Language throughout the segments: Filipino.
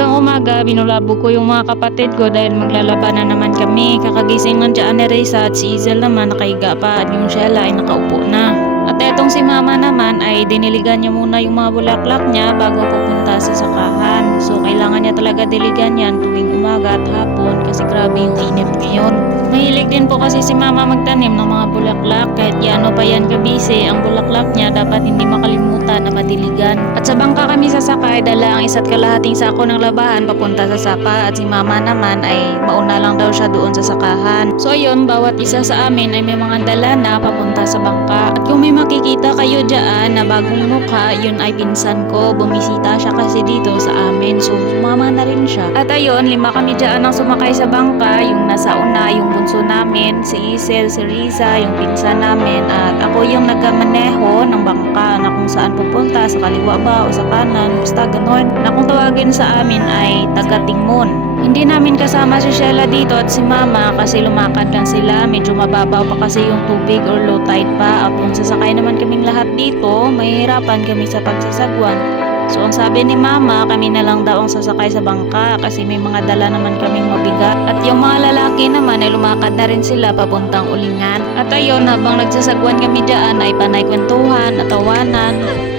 umaga, binulabog ko yung mga kapatid ko dahil maglalaban na naman kami. Kakagising lang dyan ni Reza at si Izel naman nakahiga pa at yung Shella ay nakaupo na. At etong si Mama naman ay diniligan niya muna yung mga bulaklak niya bago pupunta sa sakahan. So kailangan niya talaga diligan yan tuwing umaga at hapon kasi grabe yung init ngayon. Mahilig din po kasi si Mama magtanim ng mga bulaklak kahit yano pa yan kabisi, ang bulaklak niya dapat hindi makalimutan madiligan. At sa bangka kami sasakay, dala ang isa't kalahating sako ng labahan papunta sa sapa at si Mama naman ay mauna lang daw siya doon sa sakahan. So ayun, bawat isa sa amin ay may mga dala na papunta sa bangka. At kung may makikita kayo dyan na bagong mukha, yun ay pinsan ko. Bumisita siya kasi dito sa amin. So sumama na rin siya. At ayun, lima kami dyan ang sumakay sa bangka. Yung nasa una, yung bunso namin, si Isel, si Riza, yung pinsan namin. At ako yung nagkamaneho ng bangka na kung saan pupunta, sa kaliwa o sa kanan, basta ganon. Na kung tawagin sa amin ay taga-Timon. Hindi namin kasama si Shella dito at si Mama kasi lumakad lang sila. Medyo mababaw pa kasi yung tubig or low tide pa. At kung sasakay naman kaming lahat dito, mahihirapan kami sa pagsasagwan. So ang sabi ni Mama, kami na lang daw ang sasakay sa bangka kasi may mga dala naman kaming mabigat. At yung mga lalaki naman ay lumakad na rin sila papuntang ulingan. At ayun, habang nagsasagwan kami dyan ay panay kwentuhan at tawanan.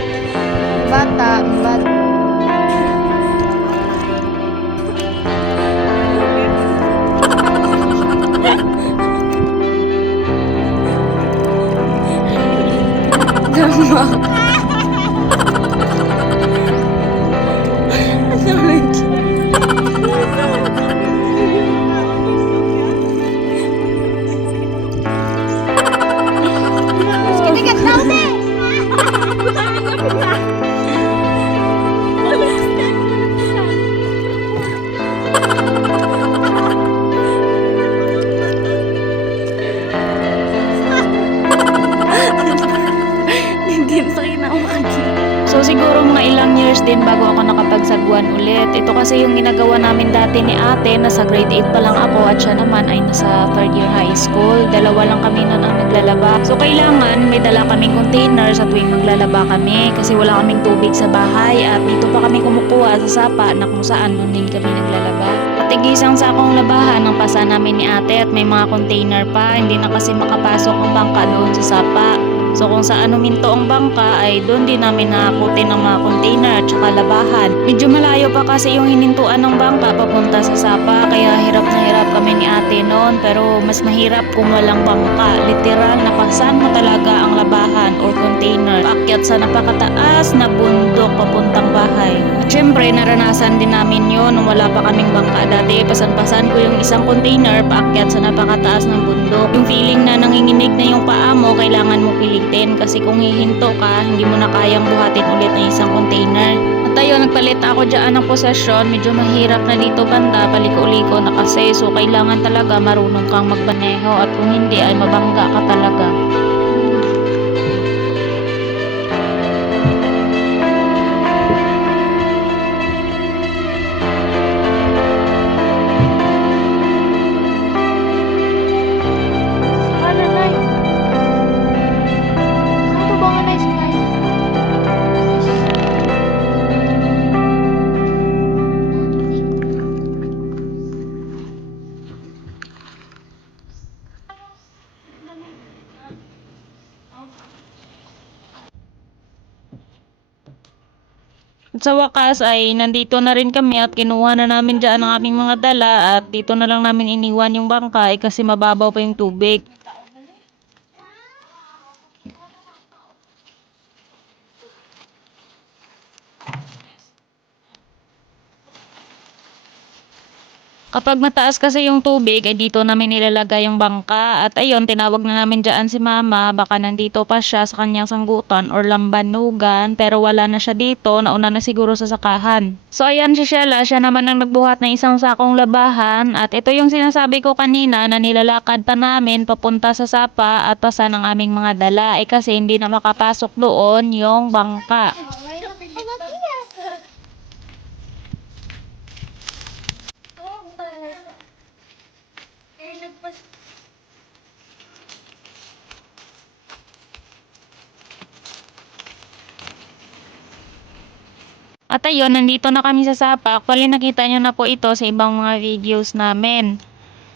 Bata, bata. Siguro mga ilang years din bago ako nakapagsagwan ulit. Ito kasi yung ginagawa namin dati ni ate, nasa grade 8 pa lang ako at siya naman ay nasa third year high school. Dalawa lang kami nun ang naglalaba. So kailangan may dala kaming container sa tuwing maglalaba kami kasi wala kaming tubig sa bahay at dito pa kami kumukuha sa sapa na kung saan nun din kami naglalaba. At igisang sakong labahan ang pasa namin ni ate at may mga container pa. Hindi na kasi makapasok ang bangka doon sa sapa. So kung saan huminto ang bangka ay doon din namin nakakutin ng mga container at saka labahan. Medyo malayo pa kasi yung hinintuan ng bangka papunta sa Sapa kaya hirap na hirap kami ni noon pero mas mahirap kung walang bangka. Literal napasan mo talaga ang labahan or container. Paakyat sa napakataas na bundok papuntang bahay. At syempre naranasan din namin yon nung wala pa kaming bangka dati. Pasan-pasan ko yung isang container paakyat sa napakataas ng bundok. Yung feeling na nanginginig na yung paa mo, kailangan mo pilitin kasi kung hihinto ka, hindi mo na kayang buhatin ulit ng isang container. At nagpalit ako dyan ng posesyon. Medyo mahirap na dito banda, paliko-liko na kasi. So, kailangan talaga marunong kang magbaneho at kung hindi ay mabangga ka talaga. At sa wakas ay nandito na rin kami at kinuha na namin dyan ang aming mga dala at dito na lang namin iniwan yung bangka eh, kasi mababaw pa yung tubig. Kapag mataas kasi yung tubig, ay dito namin nilalagay yung bangka. At ayun, tinawag na namin dyan si mama. Baka nandito pa siya sa kanyang sanggutan or lambanugan. Pero wala na siya dito. Nauna na siguro sa sakahan. So ayan si Shella. Siya naman ang nagbuhat ng isang sakong labahan. At ito yung sinasabi ko kanina na nilalakad pa namin papunta sa sapa at pasa ng aming mga dala. Eh kasi hindi na makapasok doon yung bangka. At ayun, nandito na kami sa Sapa. Actually, nakita nyo na po ito sa ibang mga videos namin.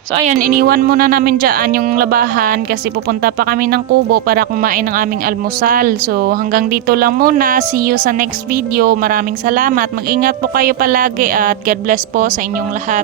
So ayun, iniwan muna namin dyan yung labahan kasi pupunta pa kami ng kubo para kumain ng aming almusal. So hanggang dito lang muna. See you sa next video. Maraming salamat. Mag-ingat po kayo palagi at God bless po sa inyong lahat.